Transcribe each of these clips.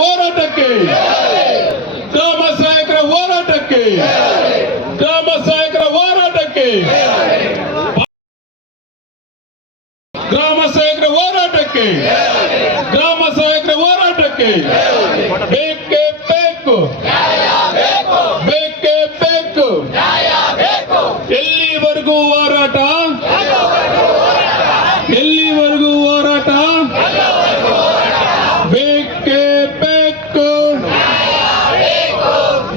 ಹೋರಾಟಕ್ಕೆ. ಗ್ರಾಮ ಸಹಾಯಕರ ಹೋರಾಟಕ್ಕೆ. ಗ್ರಾಮ ಸಹಾಯಕರ ಹೋರಾಟಕ್ಕೆ. ಗ್ರಾಮ ಸಹಾಯಕರ ಹೋರಾಟಕ್ಕೆ. ಗ್ರಾಮ ಸಹಾಯಕರ ಹೋರಾಟಕ್ಕೆ. ಬೇಕೇ ಬೇಕು. ಬೇಕೇ ಬೇಕು. ಎಲ್ಲಿವರೆಗೂ ಹೋರಾಟ ಎಲ್ಲಿವರೆಗೂ ಹೋರಾಟ ಬೇಕೇ ಬೇಕು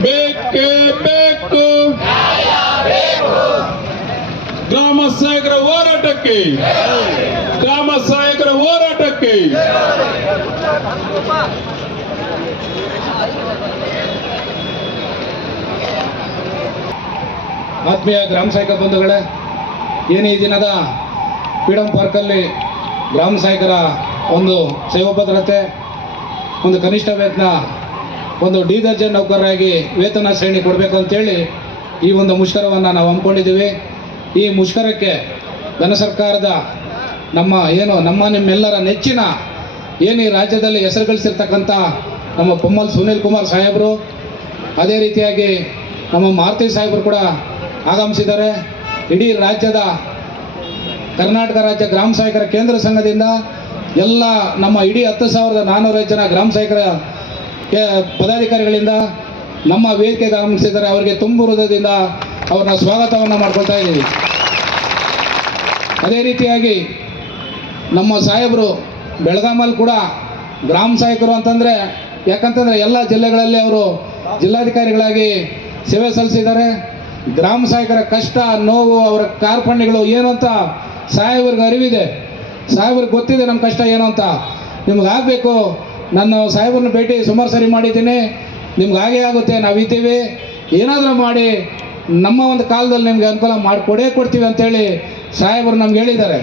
ಬೇಕೇ ಬೇಕು ಗ್ರಾಮ ಸಹಾಯಕರ ಗ್ರಾಮ ಸಹಾಯಕರ ಹೋರಾಟಕ್ಕೆ. ಆತ್ಮೀಯ ಗ್ರಾಮ ಸಹಾಯಕ ಬಂಧುಗಳೇ, ಏನು ಈ ದಿನದ ಫ್ರೀಡಮ್ ಪಾರ್ಕಲ್ಲಿ ಗ್ರಾಮ ಸಹಾಯಕರ ಒಂದು ಸೇವಾ ಭದ್ರತೆ, ಒಂದು ಕನಿಷ್ಠ ವೇತನ, ಒಂದು ಡಿ ದರ್ಜೆ ನೌಕರರಾಗಿ ವೇತನ ಶ್ರೇಣಿ ಕೊಡಬೇಕು ಅಂತೇಳಿ ಈ ಒಂದು ಮುಷ್ಕರವನ್ನು ನಾವು ಹಮ್ಮಿಕೊಂಡಿದ್ದೀವಿ. ಈ ಮುಷ್ಕರಕ್ಕೆ ಘನ ಸರ್ಕಾರದ ನಮ್ಮ ಏನು ನಮ್ಮ ನಿಮ್ಮೆಲ್ಲರ ನೆಚ್ಚಿನ ಏನು ಈ ರಾಜ್ಯದಲ್ಲಿ ಹೆಸರು ಗಳಿಸಿರ್ತಕ್ಕಂಥ ನಮ್ಮ ಬೊಮ್ಮಲ್ ಸುನೀಲ್ ಕುಮಾರ್ ಸಾಹೇಬರು, ಅದೇ ರೀತಿಯಾಗಿ ನಮ್ಮ ಮಾರುತಿ ಸಾಹೇಬರು ಕೂಡ ಆಗಮಿಸಿದ್ದಾರೆ. ಇಡೀ ರಾಜ್ಯದ ಕರ್ನಾಟಕ ರಾಜ್ಯ ಗ್ರಾಮ ಸಹಾಯಕರ ಕೇಂದ್ರ ಸಂಘದಿಂದ ಎಲ್ಲ ನಮ್ಮ ಇಡೀ ಹತ್ತು ಸಾವಿರದ ನಾನ್ನೂರೈದು ಜನ ಗ್ರಾಮ ಸಹಾಯಕರ ಪದಾಧಿಕಾರಿಗಳಿಂದ ನಮ್ಮ ವೇದಿಕೆಗೆ ಆಗಮಿಸಿದ್ದಾರೆ. ಅವರಿಗೆ ತುಂಬು ಹೃದಯದಿಂದ ಅವ್ರನ್ನ ಸ್ವಾಗತವನ್ನು ಮಾಡ್ಕೊಳ್ತಾ ಇದ್ದೀವಿ. ಅದೇ ರೀತಿಯಾಗಿ ನಮ್ಮ ಸಾಹೇಬರು ಬೆಳಗಾಮಲ್ಲಿ ಕೂಡ ಗ್ರಾಮ ಸಹಾಯಕರು ಅಂತಂದರೆ, ಯಾಕಂತಂದರೆ ಎಲ್ಲ ಜಿಲ್ಲೆಗಳಲ್ಲಿ ಅವರು ಜಿಲ್ಲಾಧಿಕಾರಿಗಳಾಗಿ ಸೇವೆ ಸಲ್ಲಿಸಿದ್ದಾರೆ. ಗ್ರಾಮ ಸಹಾಯಕರ ಕಷ್ಟ, ನೋವು, ಅವರ ಕಾರ್ಪಣ್ಯಗಳು ಏನು ಅಂತ ಸಾಹೇಬ್ರಿಗೆ ಅರಿವಿದೆ. ಸಾಹೇಬ್ರಿಗೆ ಗೊತ್ತಿದೆ ನಮ್ಮ ಕಷ್ಟ ಏನು ಅಂತ. ನಿಮಗಾಗಬೇಕು ನಾನು ಸಾಹೇಬ್ರನ್ನ ಭೇಟಿ ಸುಮಾರು ಸರಿ ಮಾಡಿದ್ದೀನಿ. ನಿಮ್ಗಾಗೇ ಆಗುತ್ತೆ. ನಾವಿದ್ದೀವಿ ಏನಾದರೂ ಮಾಡಿ ನಮ್ಮ ಒಂದು ಕಾಲದಲ್ಲಿ ನಿಮಗೆ ಅನುಕೂಲ ಮಾಡಿಕೊಡೇ ಕೊಡ್ತೀವಿ ಅಂತೇಳಿ ಸಾಹೇಬರು ನಮ್ಗೆ ಹೇಳಿದ್ದಾರೆ.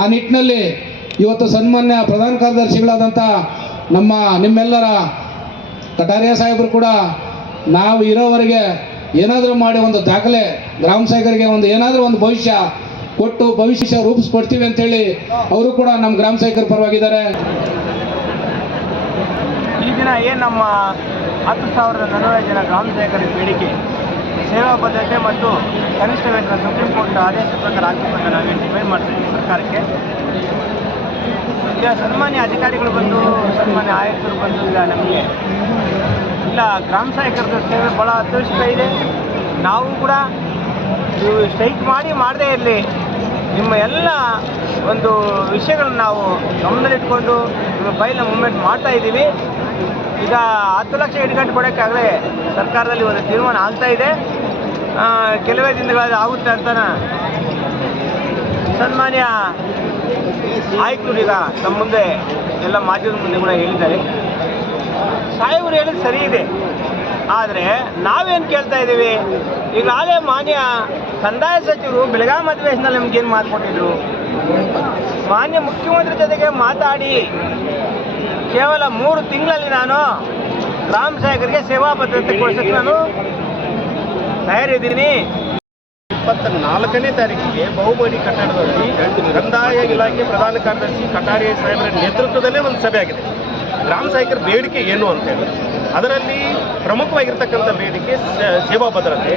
ಆ ನಿಟ್ಟಿನಲ್ಲಿ ಇವತ್ತು ಸನ್ಮಾನ್ಯ ಪ್ರಧಾನ ಕಾರ್ಯದರ್ಶಿಗಳಾದಂಥ ನಮ್ಮ ನಿಮ್ಮೆಲ್ಲರ ಕಟಾರಿಯಾ ಸಾಹೇಬರು ಕೂಡ ನಾವು ಇರೋವರೆಗೆ ಏನಾದರೂ ಮಾಡಿ ಒಂದು ದಾಖಲೆ, ಗ್ರಾಮ ಸೇವಕರಿಗೆ ಒಂದು ಏನಾದರೂ ಒಂದು ಭವಿಷ್ಯ ಕೊಟ್ಟು ಭವಿಷ್ಯ ರೂಪಿಸ್ಕೊಡ್ತೀವಿ ಅಂತೇಳಿ ಅವರು ಕೂಡ ನಮ್ಮ ಗ್ರಾಮ ಸೇವಕರ ಪರವಾಗಿದ್ದಾರೆ. ಈ ದಿನ ಏನು ನಮ್ಮ ಹತ್ತು ಸಾವಿರದ ನಲವತ್ತೈದು ಜನ ಗ್ರಾಮ ಬೇಡಿಕೆ? ಸೇವಾ ಭದ್ರತೆ ಮತ್ತು ಕನಿಷ್ಠ ವೇತನ ಸುಪ್ರೀಂ ಕೋರ್ಟ್ ಆದೇಶ ಪ್ರಕಾರ ಹಾಕಿಕೊಂಡು ನಾವೇನು ಡಿಮ್ಯಾಂಡ್ ಮಾಡ್ತೀವಿ ಸರ್ಕಾರಕ್ಕೆ. ಈಗ ಸನ್ಮಾನ್ಯ ಅಧಿಕಾರಿಗಳು ಬಂದು, ಸನ್ಮಾನ್ಯ ಆಯುಕ್ತರು ಬಂದು ಇಲ್ಲ ನಮಗೆ. ಇಲ್ಲ, ಗ್ರಾಮ ಸಹಾಯಕರದ ಸೇವೆ ಭಾಳ ಅತ್ಯವಶ್ಯಕ ಇದೆ. ನಾವು ಕೂಡ ನೀವು ಸ್ಟ್ರೈಕ್ ಮಾಡಿ ಮಾಡದೇ ಇರಲಿ. ನಿಮ್ಮ ಎಲ್ಲ ಒಂದು ವಿಷಯಗಳನ್ನು ನಾವು ಗಮನದಲ್ಲಿಟ್ಕೊಂಡು ನಿಮ್ಮ ಬೈಲ ಮೂವ್ಮೆಂಟ್ ಮಾಡ್ತಾ ಇದ್ದೀವಿ. ಈಗ ಹತ್ತು ಲಕ್ಷ ಇಟ್ಕೊಂಡು ಕೊಡೋಕ್ಕಾಗಲೇ ಸರ್ಕಾರದಲ್ಲಿ ಒಂದು ತೀರ್ಮಾನ ಆಗ್ತಾ ಇದೆ. ಕೆಲವೇ ದಿನಗಳಲ್ಲಿ ಆಗುತ್ತೆ ಅಂತ ಸನ್ಮಾನ್ಯ ಆಯ್ತು ಈಗ ನಮ್ಮ ಮುಂದೆ ಎಲ್ಲ ಮಾಧ್ಯಮದ ಮುಂದೆ ಕೂಡ ಹೇಳಿದ್ದಾರೆ. ಸಾಹೇಬರು ಹೇಳಿದ್ದು ಸರಿ ಇದೆ. ಆದರೆ ನಾವೇನು ಕೇಳ್ತಾ ಇದ್ದೀವಿ? ಈಗಾಗಲೇ ಮಾನ್ಯ ಕಂದಾಯ ಸಚಿವರು ಬೆಳಗಾಂ ಅಧಿವೇಶನದಲ್ಲಿ ನಮಗೇನು ಮಾತು ಕೊಟ್ಟಿದ್ರು? ಮಾನ್ಯ ಮುಖ್ಯಮಂತ್ರಿ ಜೊತೆಗೆ ಮಾತಾಡಿ. ಕೇವಲ ಮೂರು ತಿಂಗಳಲ್ಲಿ ನಾನು ರಾಮ್ ಸಾಹೇಬರಿಗೆ ಸೇವಾ ಭದ್ರತೆ ಕೊಡಿಸೋಕ್ಕೆ ನಾನು ತಯಾರಿದ್ದೀನಿ ಇಪ್ಪತ್ತ ನಾಲ್ಕನೇ ತಾರೀಕಿಗೆ ಬಹುಮಹಡಿ ಕಟ್ಟಡದಲ್ಲಿ ಕಂದಾಯ ಇಲಾಖೆ ಪ್ರಧಾನ ಕಾರ್ಯದರ್ಶಿ ಕಟಾರಿ ಸಾಹೇಬರ ನೇತೃತ್ವದಲ್ಲೇ ಒಂದು ಸಭೆ ಆಗಿದೆ. ಗ್ರಾಮ ಸಹಾಯಕರ ಬೇಡಿಕೆ ಏನು ಅಂತೇಳಿ ಅದರಲ್ಲಿ ಪ್ರಮುಖವಾಗಿರ್ತಕ್ಕಂಥ ವೇದಿಕೆ ಸೇವಾ ಭದ್ರತೆ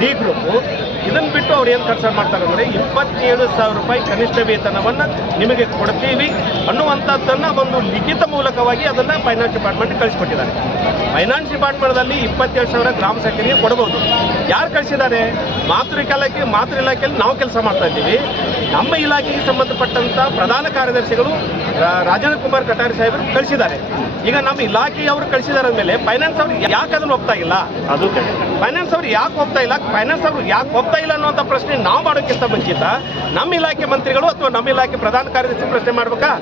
ಡಿ ಗ್ರೂಪು ಇದನ್ನು ಬಿಟ್ಟು ಅವ್ರು ಏನು ಕನ್ಸರ್ನ್ ಮಾಡ್ತಾರೆ ಅಂದರೆ ಇಪ್ಪತ್ತೇಳು ಸಾವಿರ ರೂಪಾಯಿ ಕನಿಷ್ಠ ವೇತನವನ್ನು ನಿಮಗೆ ಕೊಡ್ತೀವಿ ಅನ್ನುವಂಥದ್ದನ್ನು ಒಂದು ಲಿಖಿತ ಮೂಲಕವಾಗಿ ಅದನ್ನು ಫೈನಾನ್ಸ್ ಡಿಪಾರ್ಟ್ಮೆಂಟ್ ಕಳಿಸ್ಕೊಟ್ಟಿದ್ದಾರೆ. ಫೈನಾನ್ಸ್ ಡಿಪಾರ್ಟ್ಮೆಂಟ್ದಲ್ಲಿ ಇಪ್ಪತ್ತೇಳು ಸಾವಿರ ಗ್ರಾಮ ಸಚಿವರಿಗೆ ಕೊಡ್ಬೋದು. ಯಾರು ಕಳಿಸಿದ್ದಾರೆ? ಮಾತೃ ಇಲಾಖೆ, ಮಾತೃ ಇಲಾಖೆಯಲ್ಲಿ ನಾವು ಕೆಲಸ ಮಾಡ್ತಾ ಇದ್ದೀವಿ. ನಮ್ಮ ಇಲಾಖೆಗೆ ಸಂಬಂಧಪಟ್ಟಂಥ ಪ್ರಧಾನ ಕಾರ್ಯದರ್ಶಿಗಳು ರಾಜೇಂದ್ರ ಕುಮಾರ್ ಕಟಾರಿ ಸಾಹೇಬರು ಕಳಿಸಿದ್ದಾರೆ. ಈಗ ನಮ್ಮ ಇಲಾಖೆಯವರು ಕಳಿಸಿದಾರ ಮೇಲೆ ಫೈನಾನ್ಸ್ ಅವ್ರು ಯಾಕೆ ಅದನ್ನು ಒಪ್ತಾ ಇಲ್ಲ? ಅದು ಫೈನಾನ್ಸ್ ಅವ್ರು ಯಾಕೆ ಒಪ್ತಾ ಇಲ್ಲ? ಫೈನಾನ್ಸ್ ಅವರು ಯಾಕೆ ಒಪ್ತಾ ಇಲ್ಲ ಅನ್ನುವಂಥ ಪ್ರಶ್ನೆ ನಾವು ಮಾಡೋಕ್ಕಿಂತ ಮುಂಚಿತ ನಮ್ಮ ಇಲಾಖೆ ಮಂತ್ರಿಗಳು ಅಥವಾ ನಮ್ಮ ಇಲಾಖೆ ಪ್ರಧಾನ ಕಾರ್ಯದರ್ಶಿ ಪ್ರಶ್ನೆ ಮಾಡ್ಬೇಕಾ?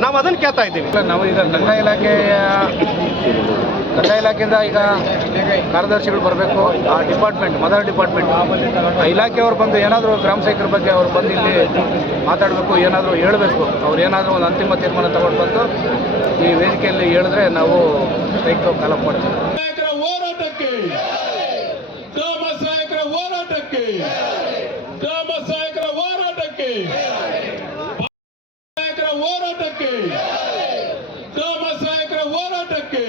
ನಾವು ಅದನ್ನು ಕೇಳ್ತಾ ಇದ್ದೀವಿ. ನಾವು ಈಗ ಕಂದಾಯ ಇಲಾಖೆಯ ಕಂದಾಯ ಇಲಾಖೆಯಿಂದ ಈಗ ಕಾರ್ಯದರ್ಶಿಗಳು ಬರಬೇಕು. ಆ ಡಿಪಾರ್ಟ್ಮೆಂಟ್ ಮದರ್ ಡಿಪಾರ್ಟ್ಮೆಂಟ್ ಆ ಇಲಾಖೆಯವರು ಬಂದು ಏನಾದರೂ ಗ್ರಾಮ ಸೇವಕರ ಬಗ್ಗೆ ಅವ್ರು ಬಂದು ಇಲ್ಲಿ ಮಾತಾಡಬೇಕು, ಏನಾದರೂ ಹೇಳಬೇಕು. ಅವ್ರು ಏನಾದರೂ ಒಂದು ಅಂತಿಮ ತೀರ್ಮಾನ ತಗೊಂಡು ಬಂದು ಈ ವೇದಿಕೆಯಲ್ಲಿ ಹೇಳಿದ್ರೆ ನಾವು ಸ್ಟ್ರೈಕ್ ಕಾಲ ಮಾಡ್ತೀವಿ. ಹೋರಾಟಕ್ಕೆ ಹೋರಾಟಕ್ಕೆ ಹೋರಾಟಕ್ಕೆ ಸಹಾಯಕರ ಹೋರಾಟಕ್ಕೆ ಗ್ರಾಮ ಸಹಾಯಕರ ಹೋರಾಟ ಹೋರಾಟಕ್ಕೆ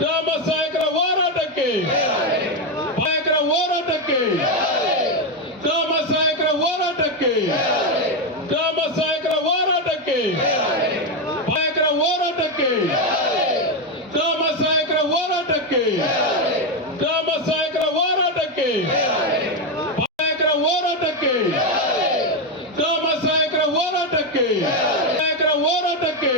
ಗ್ರಾಮ ಸಹಾಯಕರ ಹೋರಾಟಕ್ಕೆ ನಾಯಕರ ಹೋರಾಟಕ್ಕೆ ಗ್ರಾಮ ಸಹಾಯಕರ ಹೋರಾಟಕ್ಕೆ ಗ್ರಾಮ ಸಹಾಯಕರ ಹೋರಾಟಕ್ಕೆ ನಾಯಕರ ಹೋರಾಟಕ್ಕೆ ಗ್ರಾಮ ಸಹಾಯಕರ ಹೋರಾಟಕ್ಕೆ ಗ್ರಾಮ ಸಹಾಯಕರ ಹೋರಾಟಕ್ಕೆ ನಾಯಕರ ಹೋರಾಟಕ್ಕೆ ಗ್ರಾಮ ಸಹಾಯಕರ ಹೋರಾಟಕ್ಕೆ ನಾಯಕರ ಹೋರಾಟಕ್ಕೆ